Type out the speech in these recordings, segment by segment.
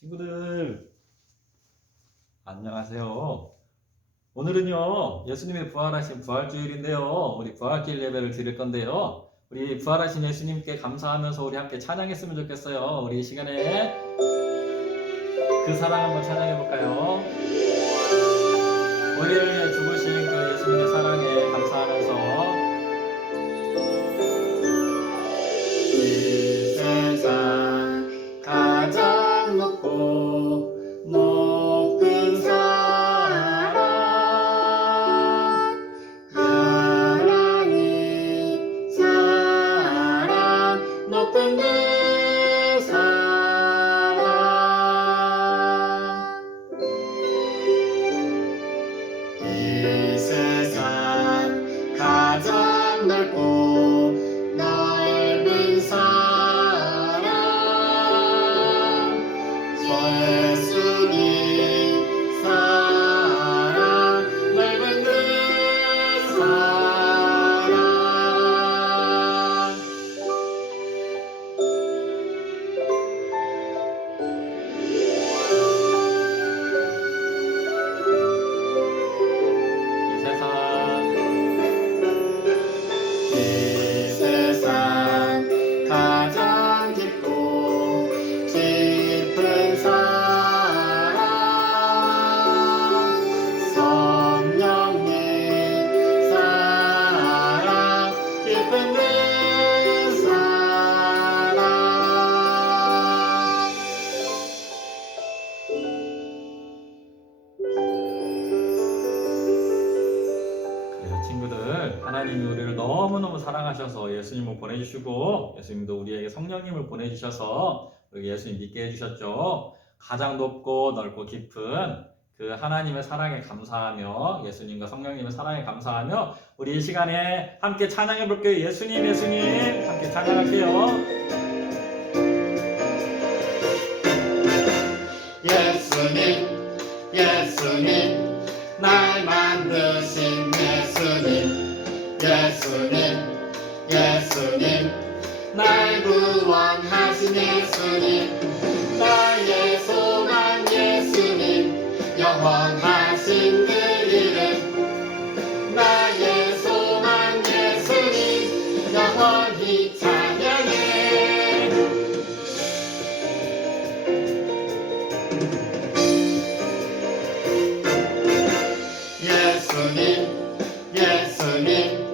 친구들 안녕하세요. 오늘은요 예수님의 부활하신 부활주일인데요, 우리 부활길 예배를 드릴 건데요, 우리 부활하신 예수님께 감사하면서 우리 함께 찬양했으면 좋겠어요. 우리 이 시간에 그 사랑 한번 찬양해 볼까요? 우리를 위해 죽으신 그 예수님의 사랑에 감사하면서 이 세상 가장 높고 높은 사랑, 하나님 사랑, 높은 그 사랑, 이 세상 가장 넓고 넓은 사랑, 예수님 사랑, 넓은 그 사랑. 이 세상 가장 깊고 깊은 사랑, 성령님 사랑, 깊은 그 사랑. 그래요, 친구들, 하나님이 우리를 너무너무 사랑하셔서 예수님을 보내주시고 예수님도 우리에게 성령님을 보내주셔서 우리 예수님 믿게 해주셨죠. 가장 높고 넓고 깊은 그 하나님의 사랑에 감사하며 예수님과 성령님의 사랑에 감사하며 우리 이 시간에 함께 찬양해 볼게요. 예수님 예수님 함께 찬양할게요. 예수님 예수님 날 만드신 예수님, 예수님 예수님 날 구원하신 예수님, 나의 소망 예수님, 영원하신 그 이름, 나의 소망 예수님, 영원히 찬양해. 예수님 예수님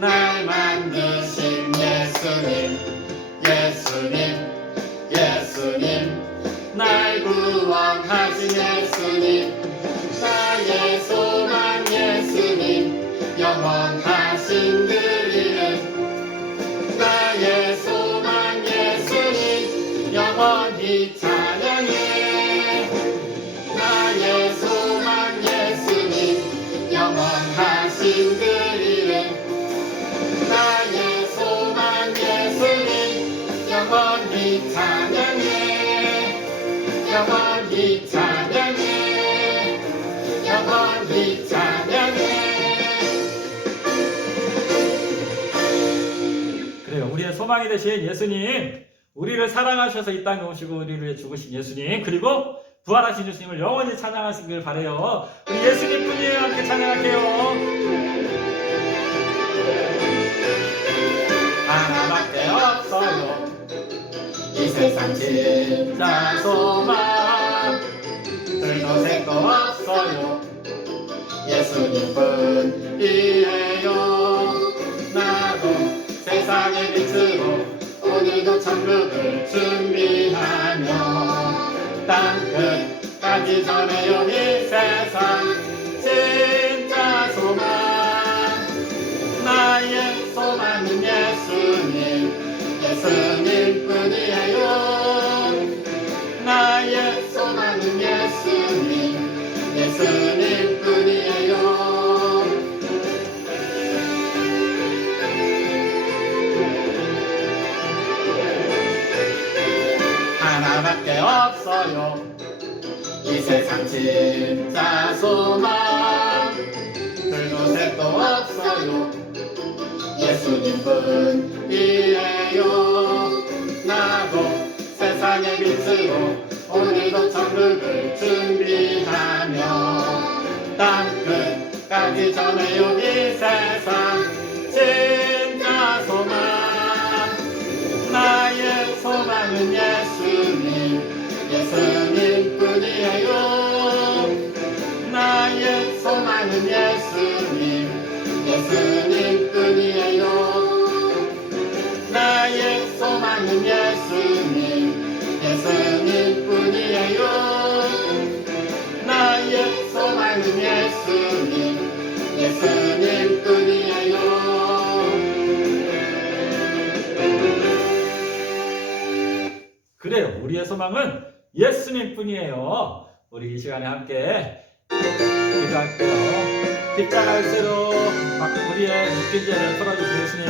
날 만드신 예수님, 예수님 예수님 날 구원하신 예수님, 나의 소망 예수님, 영원하신 그 이름, 나의 소망 예수님, 영원히 찬양해. 나의 소망 예수님, 영원하신 그 이름, 나의 소망 예수님, 영원히 찬양해. 영원히 찬양해. 영원히 찬양해. 그래요, 우리의 소망이 되신 예수님, 우리를 사랑하셔서 이 땅에 오시고 우리를 위해 죽으신 예수님, 그리고 부활하신 예수님을 영원히 찬양하시길 바래요. 우리 예수님 뿐이에요. 함께 찬양할게요. 하나밖에 없어요, 이 세상 진짜 소망, 들도 색도 없어요, 예수님 뿐이에요. 나도 세상의 빛으로 오늘도 천국을 준비하며 땅 끝까지 전해요. 이 세상 진짜 소망, 나의 소망은 예수님, 예수님 뿐이에요. 나의 소망은 예수님, 예수님 뿐이에요. 하나밖에 없어요, 이 세상 진짜 소망, 들도 색도 없어요, 예수님 뿐이에요. 나도 세상의 빛으로 오늘도 소망은 예수님 뿐이에요. 우리 이 시간에 함께 기도할게요. 십자가 열쇠로 우리의 묶인 죄를 풀어주신 예수님,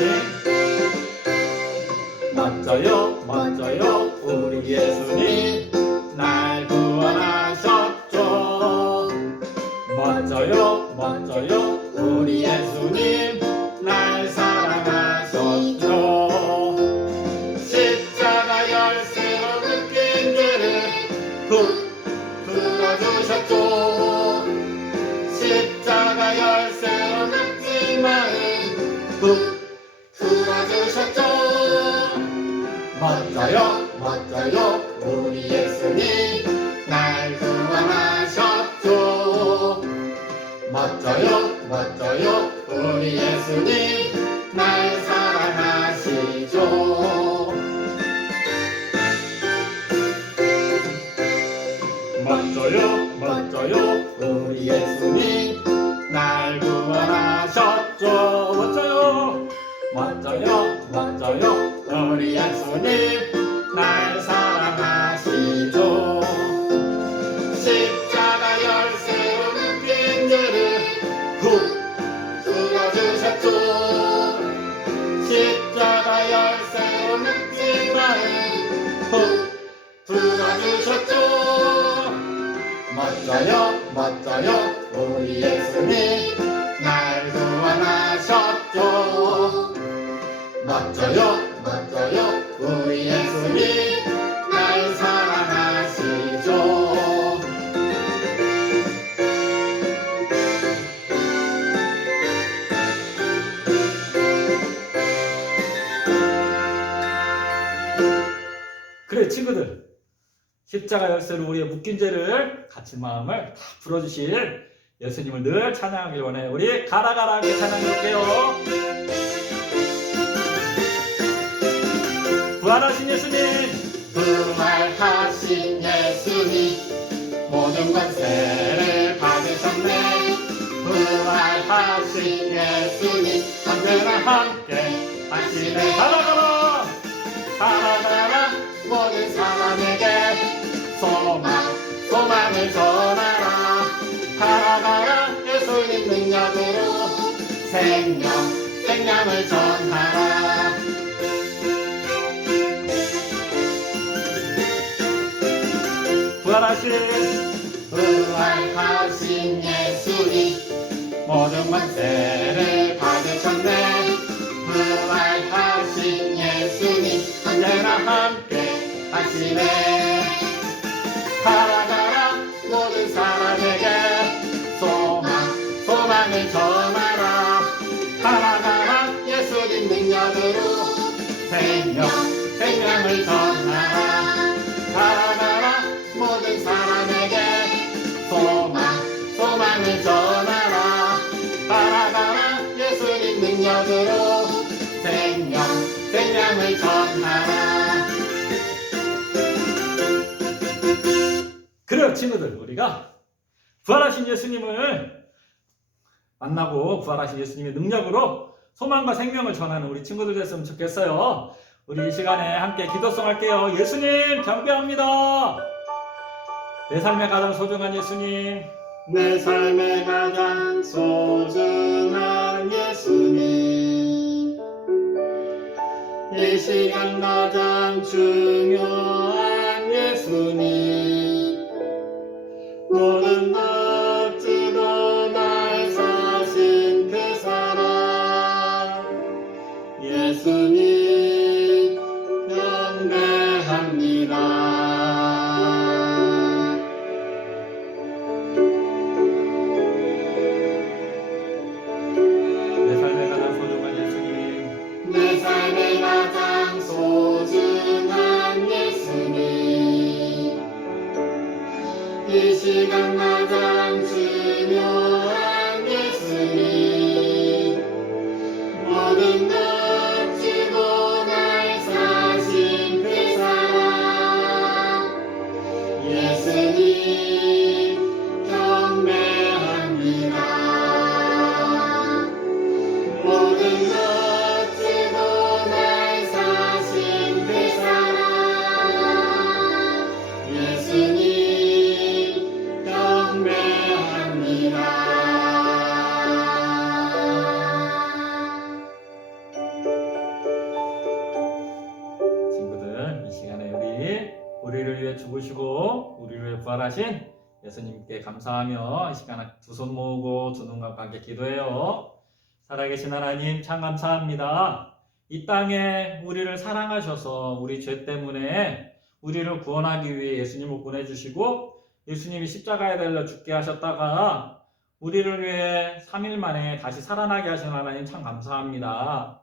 멋져요 멋져요 우리 예수님 날 구원하셨죠. 멋져요 멋져요 우리 예수님 날 사랑하셨죠. 십자가 열쇠로 묶인 죄를 풀어주셨죠. 십자가 열쇠로 묶인 마음 풀어주셨죠. 멋져요 멋져요 우리 예수님 날 구원하셨죠. 멋져요 멋져요 우리 예수님 날 사랑하시죠. 멋져요 멋져요 우리 예수님 날 구원하셨죠. 멋져요 멋져요 멋져요 우리 예수님 날 사랑하시죠. 십자가 열쇠로 묶인 죄를 풀어주셨죠. 십자가 열쇠로 묶인 마음 풀어주셨죠. 멋져요 멋져요 우리 예수님 날 구원하셨죠. 멋져요 멋져요 우리 예수님 날 사랑하시죠. 그래 친구들, 십자가 열쇠로 우리의 묶인 죄를 갇힌 마음을 다 풀어주실 예수님을 늘 찬양하길 원해. 우리 가라 함께 찬양해볼게요. 부활하신 예수님, 부활하신 예수님 모든 권세를 받으셨네. 부활하신 예수님 언제나 함께 하시네. 가라 모든 사람에게 소망을 전하라. 가라 예수님 능력으로 생명을 전하라. 부활하신 예수님 모든 권세를 받으셨네. 부활하신 예수님 언제나 함께 하시네. 가라 모든 사람에게 소망을 전하라. 가라 예수님 능력으로 생명을 전하라. 가라 모든 사람에게 소망을 전하라. 가라 예수님 능력으로 생명을 전하라. 그래요 친구들, 우리가 부활하신 예수님을 만나고 부활하신 예수님의 능력으로 소망과 생명을 전하는 우리 친구들 됐으면 좋겠어요. 우리 이 시간에 함께 기도송 할게요. 예수님 경배합니다. 내 삶에 가장 소중한 예수님, 내 삶에 가장 소중한 예수님, 이 시간 가장 중요한 예수님, 모든 것 주고 날 사신 그 사랑 예수님 경배합니다. 내 삶에 가장 소중한 예수님, 내 삶에 가장 소중한 예수님, 이 시간 가장 중요한 예수님, 모든 것 주고 날 사신 그 사랑 예수님 경배합니다. 모든 것 주고 날 사신 그 사랑 부활하신 예수님께 감사하며 이 시간 두 손 모으고 두 눈 감고 함께 기도해요. 살아계신 하나님 참 감사합니다. 이 땅에 우리를 사랑하셔서 우리 죄 때문에 우리를 구원하기 위해 예수님을 보내주시고 예수님이 십자가에 달려 죽게 하셨다가 우리를 위해 3일 만에 다시 살아나게 하신 하나님 참 감사합니다.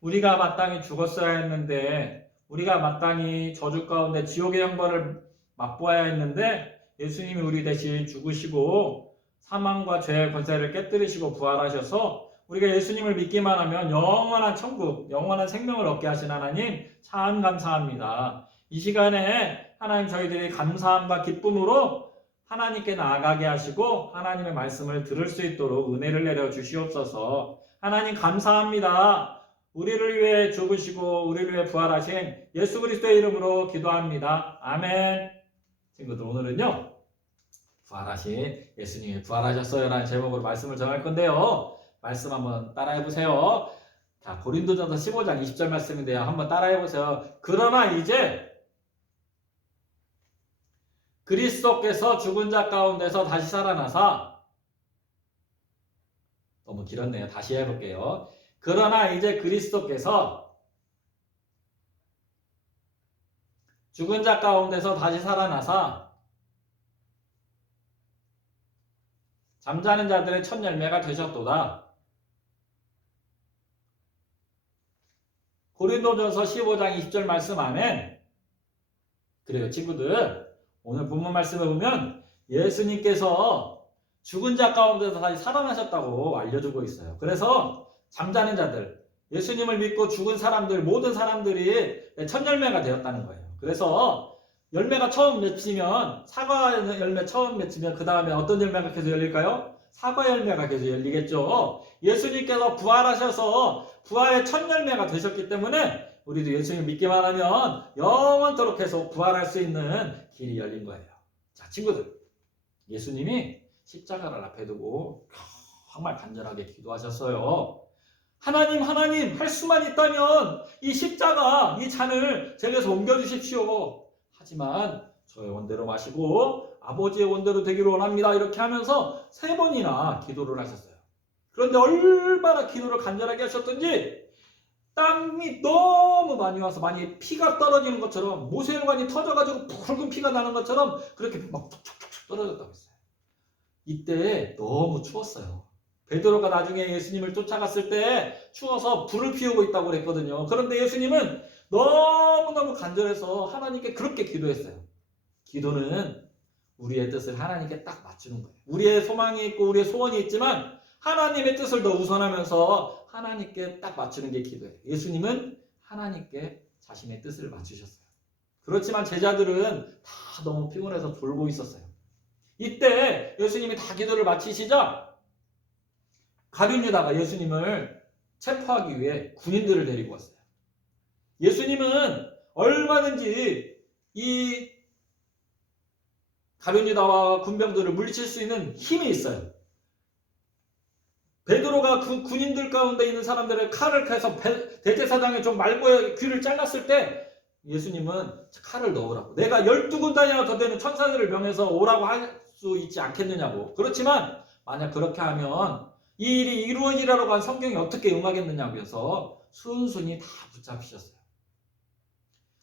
우리가 마땅히 죽었어야 했는데 우리가 마땅히 저주 가운데 지옥의 형벌을 맛보아야 했는데 예수님이 우리 대신 죽으시고 사망과 죄의 권세를 깨뜨리시고 부활하셔서 우리가 예수님을 믿기만 하면 영원한 천국, 영원한 생명을 얻게 하신 하나님 참 감사합니다. 이 시간에 하나님 저희들이 감사함과 기쁨으로 하나님께 나아가게 하시고 하나님의 말씀을 들을 수 있도록 은혜를 내려 주시옵소서. 하나님 감사합니다. 우리를 위해 죽으시고 우리를 위해 부활하신 예수 그리스도의 이름으로 기도합니다. 아멘. 친구들 오늘은요 부활하신 예수님이 부활하셨어요 라는 제목으로 말씀을 전할 건데요. 말씀 한번 따라해 보세요. 자, 고린도전서 15장 20절 말씀인데요. 한번 따라해 보세요. 그러나 이제 그리스도께서 죽은 자 가운데서 다시 살아나사, 너무 길었네요. 다시 해볼게요. 그러나 이제 그리스도께서 죽은 자 가운데서 다시 살아나사 잠자는 자들의 첫 열매가 되셨도다. 고린도전서 15장 20절 말씀 아멘. 그래요 친구들, 오늘 본문 말씀을 보면 예수님께서 죽은 자 가운데서 다시 살아나셨다고 알려주고 있어요. 그래서 잠자는 자들, 예수님을 믿고 죽은 사람들, 모든 사람들이 첫 열매가 되었다는 거예요. 그래서 열매가 처음 맺히면, 사과 열매 처음 맺히면 그 다음에 어떤 열매가 계속 열릴까요? 사과 열매가 계속 열리겠죠. 예수님께서 부활하셔서 부활의 첫 열매가 되셨기 때문에 우리도 예수님 믿기만 하면 영원토록 계속 부활할 수 있는 길이 열린 거예요. 자, 친구들, 예수님이 십자가를 앞에 두고 정말 간절하게 기도하셨어요. 하나님, 하나님, 할 수만 있다면 이 십자가, 이 잔을 제게서 옮겨주십시오. 하지만 저의 원대로 마시고 아버지의 원대로 되기를 원합니다. 이렇게 하면서 3번이나 기도를 하셨어요. 그런데 얼마나 기도를 간절하게 하셨던지 땀이 너무 많이 와서 많이 피가 떨어지는 것처럼, 모세혈관이 터져가지고 붉은 피가 나는 것처럼 그렇게 막 툭툭툭 떨어졌다고 했어요. 이때 너무 추웠어요. 베드로가 나중에 예수님을 쫓아갔을 때 추워서 불을 피우고 있다고 그랬거든요. 그런데 예수님은 너무너무 간절해서 하나님께 그렇게 기도했어요. 기도는 우리의 뜻을 하나님께 딱 맞추는 거예요. 우리의 소망이 있고 우리의 소원이 있지만 하나님의 뜻을 더 우선하면서 하나님께 딱 맞추는 게 기도예요. 예수님은 하나님께 자신의 뜻을 맞추셨어요. 그렇지만 제자들은 다 너무 피곤해서 졸고 있었어요. 이때 예수님이 다 기도를 마치시자 가룟 유다가 예수님을 체포하기 위해 군인들을 데리고 왔어요. 예수님은 얼마든지 이 가룟 유다와 군병들을 물리칠 수 있는 힘이 있어요. 베드로가 그 군인들 가운데 있는 사람들을 칼을 캐서 대제사장의 좀 말고의 귀를 잘랐을 때 예수님은 칼을 넣으라고, 내가 12군단이나 더 되는 천사들을 명해서 오라고 할 수 있지 않겠느냐고. 그렇지만 만약 그렇게 하면 이 일이 이루어지라고 한 성경이 어떻게 응하겠느냐고 해서 순순히 다 붙잡히셨어요.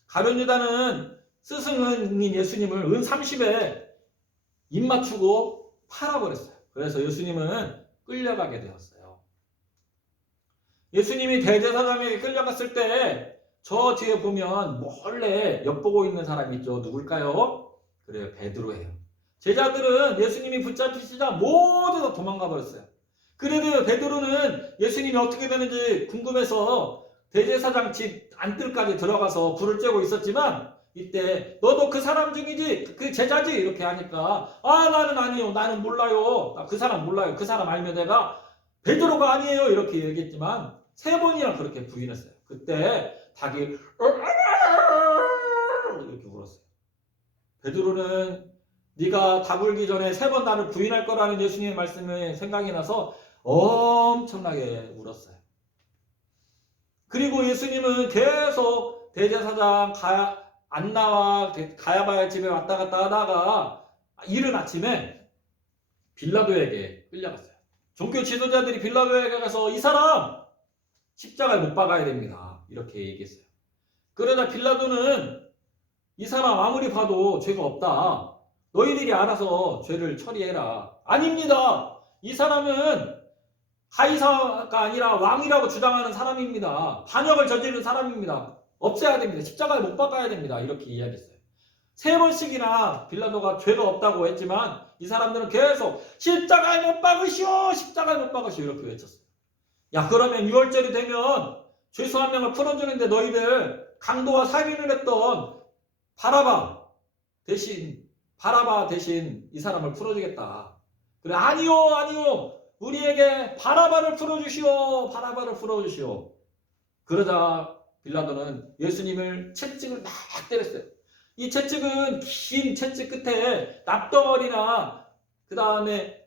가룟 유다는 스승인 예수님을 은 30에 입 맞추고 팔아버렸어요. 그래서 예수님은 끌려가게 되었어요. 예수님이 대제사장에게 끌려갔을 때 저 뒤에 보면 몰래 엿보고 있는 사람이 있죠. 누굴까요? 그래요, 베드로예요. 제자들은 예수님이 붙잡히시자 모두 다 도망가 버렸어요. 그래도 베드로는 예수님이 어떻게 되는지 궁금해서 대제사장 집 안뜰까지 들어가서 불을 쬐고 있었지만 이때 너도 그 사람 중이지? 그 제자지? 이렇게 하니까 나는 아니요. 나는 몰라요. 나 그 사람 몰라요. 그 사람 알면 내가 베드로가 아니에요. 이렇게 얘기했지만 3번이나 그렇게 부인했어요. 그때 닭이 이렇게 울었어요. 베드로는 네가 닭 울기 전에 3번 나를 부인할 거라는 예수님의 말씀이 생각이 나서 엄청나게 울었어요. 그리고 예수님은 계속 대제사장 안나와 가야바의 집에 왔다 갔다 하다가 이른 아침에 빌라도에게 끌려갔어요. 종교 지도자들이 빌라도에게 가서 이 사람 십자가에 못 박아야 됩니다. 이렇게 얘기했어요. 그러자 빌라도는 이 사람 아무리 봐도 죄가 없다. 너희들이 알아서 죄를 처리해라. 아닙니다. 이 사람은 하이사가 아니라 왕이라고 주장하는 사람입니다. 반역을 저지른 사람입니다. 없애야 됩니다. 십자가에 못 박아야 됩니다. 이렇게 이야기했어요. 3번씩이나 빌라도가 죄가 없다고 했지만 이 사람들은 계속 십자가에 못 박으시오, 십자가에 못 박으시오 이렇게 외쳤어요. 야, 그러면 6월절이 되면 죄수 한 명을 풀어주는데 너희들 강도와 살인을 했던 바라바 대신 이 사람을 풀어주겠다. 그래, 아니요, 우리에게 바라바를 풀어주시오. 그러자 빌라도는 예수님을 채찍을 막 때렸어요. 이 채찍은 긴 채찍 끝에 납덩어리나 그 다음에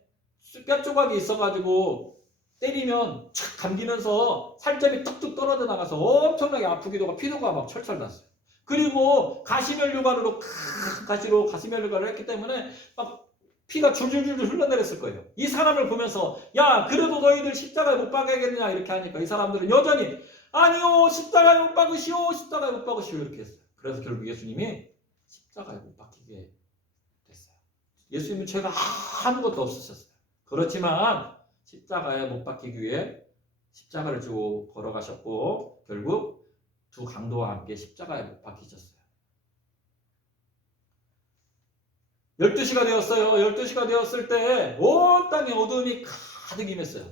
뼈 조각이 있어가지고 때리면 착 감기면서 살점이 뚝뚝 떨어져 나가서 엄청나게 아프기도 하고 피도가 막 철철 났어요. 그리고 가시면류관으로 큰 가시로 가시면류관을 했기 때문에 막 피가 줄줄줄 흘러내렸을 거예요. 이 사람을 보면서 야, 그래도 너희들 십자가에 못 박아야겠느냐 이렇게 하니까 이 사람들은 여전히 아니요, 십자가에 못 박으시오 이렇게 했어요. 그래서 결국 예수님이 십자가에 못 박히게 됐어요. 예수님은 죄가 아무것도 없으셨어요. 그렇지만 십자가에 못 박히기 위해 십자가를 지고 걸어가셨고 결국 두 강도와 함께 십자가에 못 박히셨어요. 12시가 되었어요. 12시가 되었을 때 온 땅에 어두움이 가득 임했어요.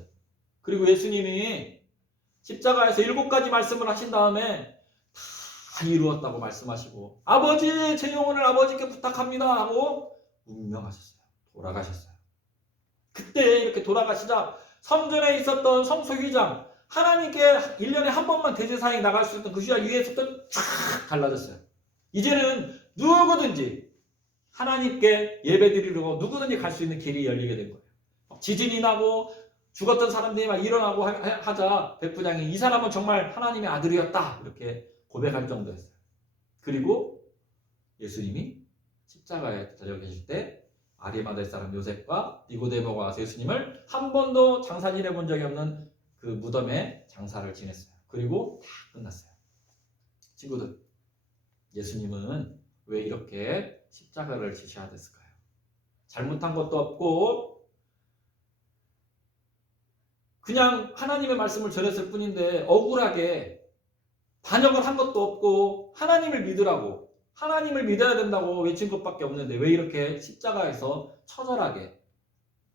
그리고 예수님이 십자가에서 7가지 말씀을 하신 다음에 다 이루었다고 말씀하시고 아버지, 제 영혼을 아버지께 부탁합니다 하고 운명하셨어요. 돌아가셨어요. 그때 이렇게 돌아가시자 성전에 있었던 성소휘장, 하나님께 1년에 한 번만 대제사장이 나갈 수 있던 그 휘장 위에서부터 쫙 갈라졌어요. 이제는 누구든지 하나님께 예배드리려고 누구든지 갈 수 있는 길이 열리게 된 거예요. 지진이 나고 죽었던 사람들이 막 일어나고 하자 백부장이 이 사람은 정말 하나님의 아들이었다 이렇게 고백할 정도였어요. 그리고 예수님이 십자가에 달려 계실 때 아리마다의 사람 요셉과 니고데모가 와서 예수님을 한 번도 장사 지내본 적이 없는 그 무덤에 장사를 지냈어요. 그리고 다 끝났어요. 친구들, 예수님은 왜 이렇게 십자가를 지셔야 됐을까요? 잘못한 것도 없고 그냥 하나님의 말씀을 전했을 뿐인데 억울하게 반역을 한 것도 없고 하나님을 믿으라고, 하나님을 믿어야 된다고 외친 것밖에 없는데 왜 이렇게 십자가에서 처절하게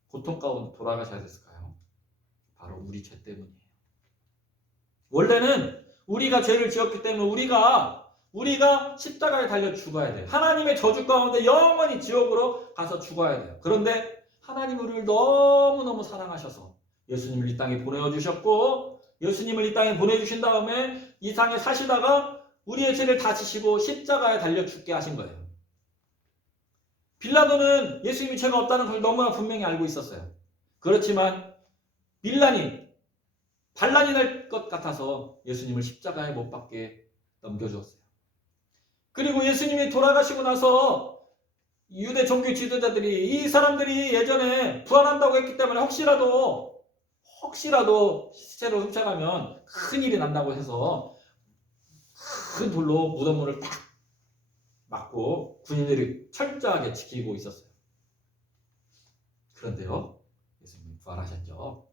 고통 가운데 돌아가셔야 됐을까요? 바로 우리 죄 때문이에요. 원래는 우리가 죄를 지었기 때문에 우리가 십자가에 달려 죽어야 돼요. 하나님의 저주 가운데 영원히 지옥으로 가서 죽어야 돼요. 그런데 하나님 우리를 너무너무 사랑하셔서 예수님을 이 땅에 보내주셨고 예수님을 이 땅에 보내주신 다음에 이 땅에 사시다가 우리의 죄를 다 지시고 십자가에 달려 죽게 하신 거예요. 빌라도는 예수님이 죄가 없다는 걸 너무나 분명히 알고 있었어요. 그렇지만 반란이 날 것 같아서 예수님을 십자가에 못 박게 넘겨주었어요. 그리고 예수님이 돌아가시고 나서 유대 종교 지도자들이 이 사람들이 예전에 부활한다고 했기 때문에 혹시라도 시체로 훔쳐가면 큰일이 난다고 해서 큰 돌로 무덤문을 딱 막고 군인들이 철저하게 지키고 있었어요. 그런데요, 예수님이 부활하셨죠.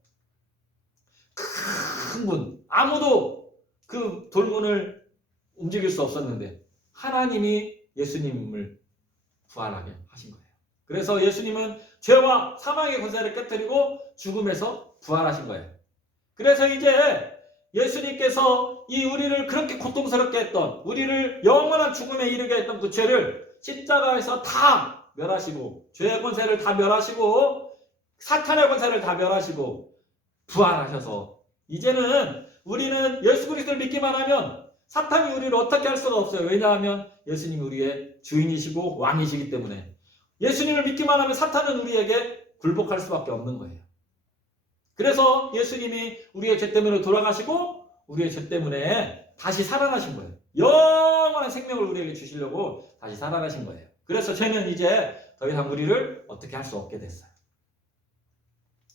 큰 문, 아무도 그 돌문을 움직일 수 없었는데 하나님이 예수님을 부활하게 하신 거예요. 그래서 예수님은 죄와 사망의 권세를 깨뜨리고 죽음에서 부활하신 거예요. 그래서 이제 예수님께서 이 우리를 그렇게 고통스럽게 했던, 우리를 영원한 죽음에 이르게 했던 그 죄를 십자가에서 다 멸하시고, 죄의 권세를 다 멸하시고, 사탄의 권세를 다 멸하시고 부활하셔서 이제는 우리는 예수 그리스도를 믿기만 하면 사탄이 우리를 어떻게 할 수가 없어요. 왜냐하면 예수님이 우리의 주인이시고 왕이시기 때문에 예수님을 믿기만 하면 사탄은 우리에게 굴복할 수밖에 없는 거예요. 그래서 예수님이 우리의 죄 때문에 돌아가시고 우리의 죄 때문에 다시 살아나신 거예요. 영원한 생명을 우리에게 주시려고 다시 살아나신 거예요. 그래서 죄는 이제 더 이상 우리를 어떻게 할 수 없게 됐어요.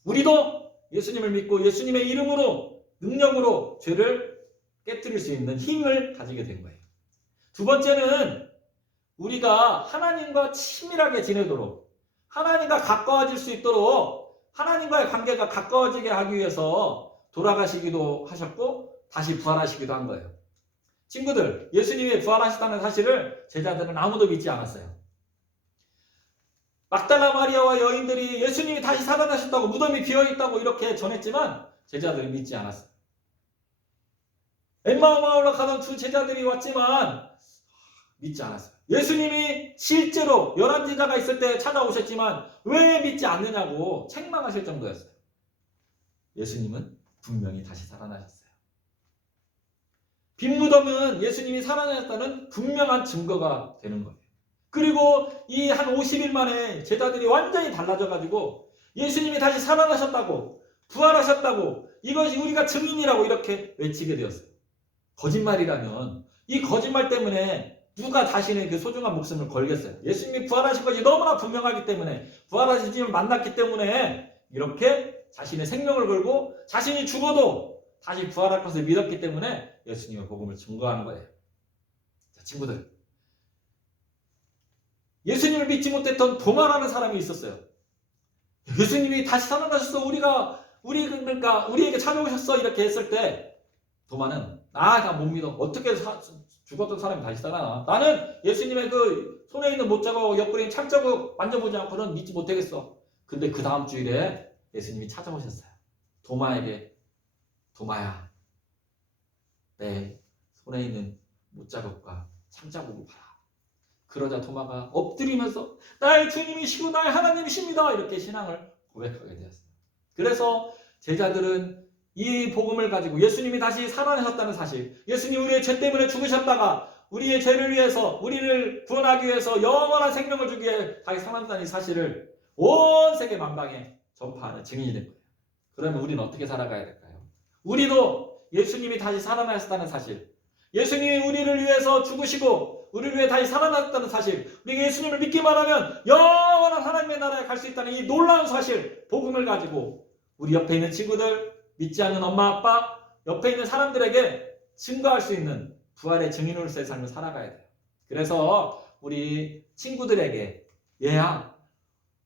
우리도 예수님을 믿고 예수님의 이름으로 능력으로 죄를 깨뜨릴 수 있는 힘을 가지게 된 거예요. 두 번째는 우리가 하나님과 친밀하게 지내도록 하나님과 가까워질 수 있도록 하나님과의 관계가 가까워지게 하기 위해서 돌아가시기도 하셨고 다시 부활하시기도 한 거예요. 친구들, 예수님이 부활하셨다는 사실을 제자들은 아무도 믿지 않았어요. 막달라 마리아와 여인들이 예수님이 다시 살아나셨다고 무덤이 비어있다고 이렇게 전했지만 제자들은 믿지 않았어요. 엠마오 마을로 가던 두 제자들이 왔지만 믿지 않았어요. 예수님이 실제로 11제자가 있을 때 찾아오셨지만 왜 믿지 않느냐고 책망하실 정도였어요. 예수님은 분명히 다시 살아나셨어요. 빈 무덤은 예수님이 살아나셨다는 분명한 증거가 되는 거예요. 그리고 이 한 50일 만에 제자들이 완전히 달라져가지고 예수님이 다시 살아나셨다고 부활하셨다고 이것이 우리가 증인이라고 이렇게 외치게 되었어요. 거짓말이라면 이 거짓말 때문에 누가 자신의 그 소중한 목숨을 걸겠어요. 예수님이 부활하신 것이 너무나 분명하기 때문에 부활하신 주님을 만났기 때문에 이렇게 자신의 생명을 걸고 자신이 죽어도 다시 부활할 것을 믿었기 때문에 예수님의 복음을 증거하는 거예요. 자, 친구들, 예수님을 믿지 못했던 도마라는 사람이 있었어요. 예수님이 다시 살아나셔서 그러니까 우리에게 찾아오셨어 이렇게 했을 때 도마는 나 못 믿어. 어떻게 죽었던 사람이 다시 살아나? 나는 예수님의 그 손에 있는 못자국 옆구리 있는 창자국 만져보지 않고는 믿지 못하겠어. 근데 그 다음 주일에 예수님이 찾아오셨어요. 도마에게 도마야, 내 손에 있는 못자국과 창자국을 봐라. 그러자 도마가 엎드리면서 나의 주님이시고 나의 하나님이십니다. 이렇게 신앙을 고백하게 되었어요. 그래서 제자들은 이 복음을 가지고 예수님이 다시 살아나셨다는 사실, 예수님 우리의 죄 때문에 죽으셨다가 우리의 죄를 위해서 우리를 구원하기 위해서 영원한 생명을 주기 위해 다시 살아났다는 이 사실을 온 세계 만방에 전파하는 증인이 된 거예요. 그러면 우리는 어떻게 살아가야 될까요? 우리도 예수님이 다시 살아나셨다는 사실, 예수님이 우리를 위해서 죽으시고 우리를 위해 다시 살아났다는 사실, 우리가 예수님을 믿기만 하면 영원한 하나님의 나라에 갈 수 있다는 이 놀라운 사실, 복음을 가지고 우리 옆에 있는 친구들, 믿지 않는 엄마, 아빠, 옆에 있는 사람들에게 증거할 수 있는 부활의 증인으로서의 삶을 살아가야 돼요. 그래서 우리 친구들에게 얘야,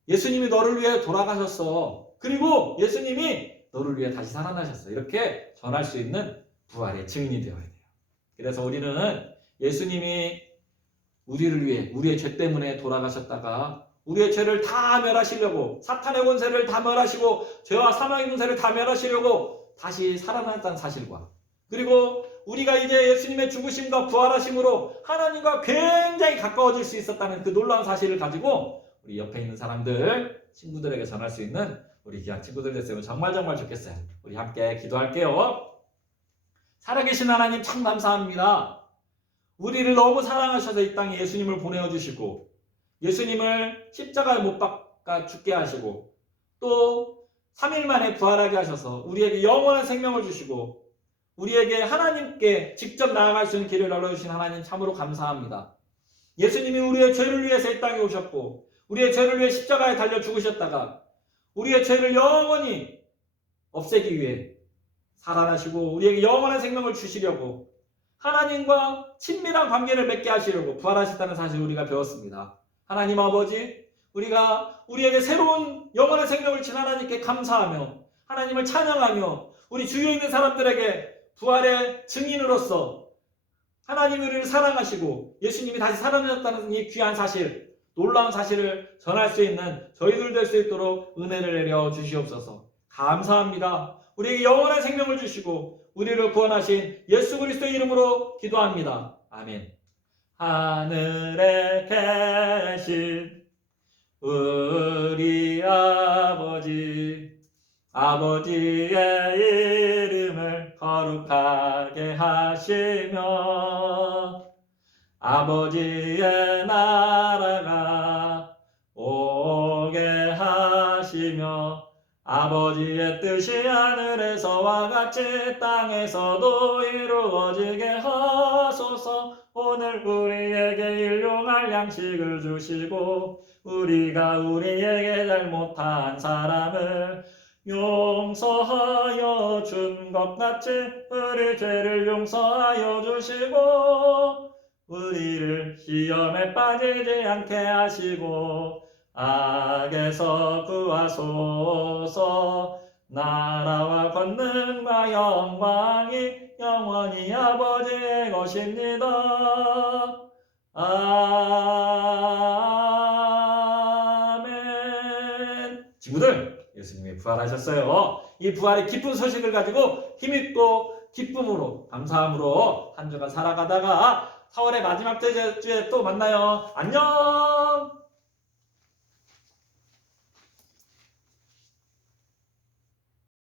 예수님이 너를 위해 돌아가셨어. 그리고 예수님이 너를 위해 다시 살아나셨어. 이렇게 전할 수 있는 부활의 증인이 되어야 돼요. 그래서 우리는 예수님이 우리를 위해 우리의 죄 때문에 돌아가셨다가 우리의 죄를 다 멸하시려고 사탄의 권세를 다 멸하시고 죄와 사망의 권세를 다 멸하시려고 다시 살아났다는 사실과 그리고 우리가 이제 예수님의 죽으심과 부활하심으로 하나님과 굉장히 가까워질 수 있었다는 그 놀라운 사실을 가지고 우리 옆에 있는 사람들, 친구들에게 전할 수 있는 우리 귀한 친구들 됐으면 정말 좋겠어요. 우리 함께 기도할게요. 살아계신 하나님 참 감사합니다. 우리를 너무 사랑하셔서 이 땅에 예수님을 보내주시고 예수님을 십자가에 못 박아 죽게 하시고 또 3일 만에 부활하게 하셔서 우리에게 영원한 생명을 주시고 우리에게 하나님께 직접 나아갈 수 있는 길을 열어주신 하나님 참으로 감사합니다. 예수님이 우리의 죄를 위해서 이 땅에 오셨고 우리의 죄를 위해 십자가에 달려 죽으셨다가 우리의 죄를 영원히 없애기 위해 살아나시고 우리에게 영원한 생명을 주시려고 하나님과 친밀한 관계를 맺게 하시려고 부활하셨다는 사실을 우리가 배웠습니다. 하나님 아버지, 우리가 우리에게 새로운 영원한 생명을 주신 하나님께 감사하며 하나님을 찬양하며 우리 주위에 있는 사람들에게 부활의 증인으로서 하나님이 우리를 사랑하시고 예수님이 다시 살아나셨다는 이 귀한 사실, 놀라운 사실을 전할 수 있는 저희들 될 수 있도록 은혜를 내려 주시옵소서. 감사합니다. 우리에게 영원한 생명을 주시고 우리를 구원하신 예수 그리스도의 이름으로 기도합니다. 아멘. 하늘에 계신 우리 아버지의 이름을 거룩하게 하시며 아버지의 나라가 오게 하시며 아버지의 뜻이 하늘에서와 같이 땅에서도 이루어지게 하소서. 오늘 우리에게 일용할 양식을 주시고 우리가 우리에게 잘못한 사람을 용서하여 준 것 같이 우리 죄를 용서하여 주시고 우리를 시험에 빠지지 않게 하시고 악에서 구하소서. 나라와 권능과 영광이 영원히 아버지의 것입니다. 아멘. 친구들, 예수님이 부활하셨어요. 이 부활의 기쁜 소식을 가지고 힘있고 기쁨으로 감사함으로 한 주간 살아가다가 4월의 마지막 주에 또 만나요. 안녕.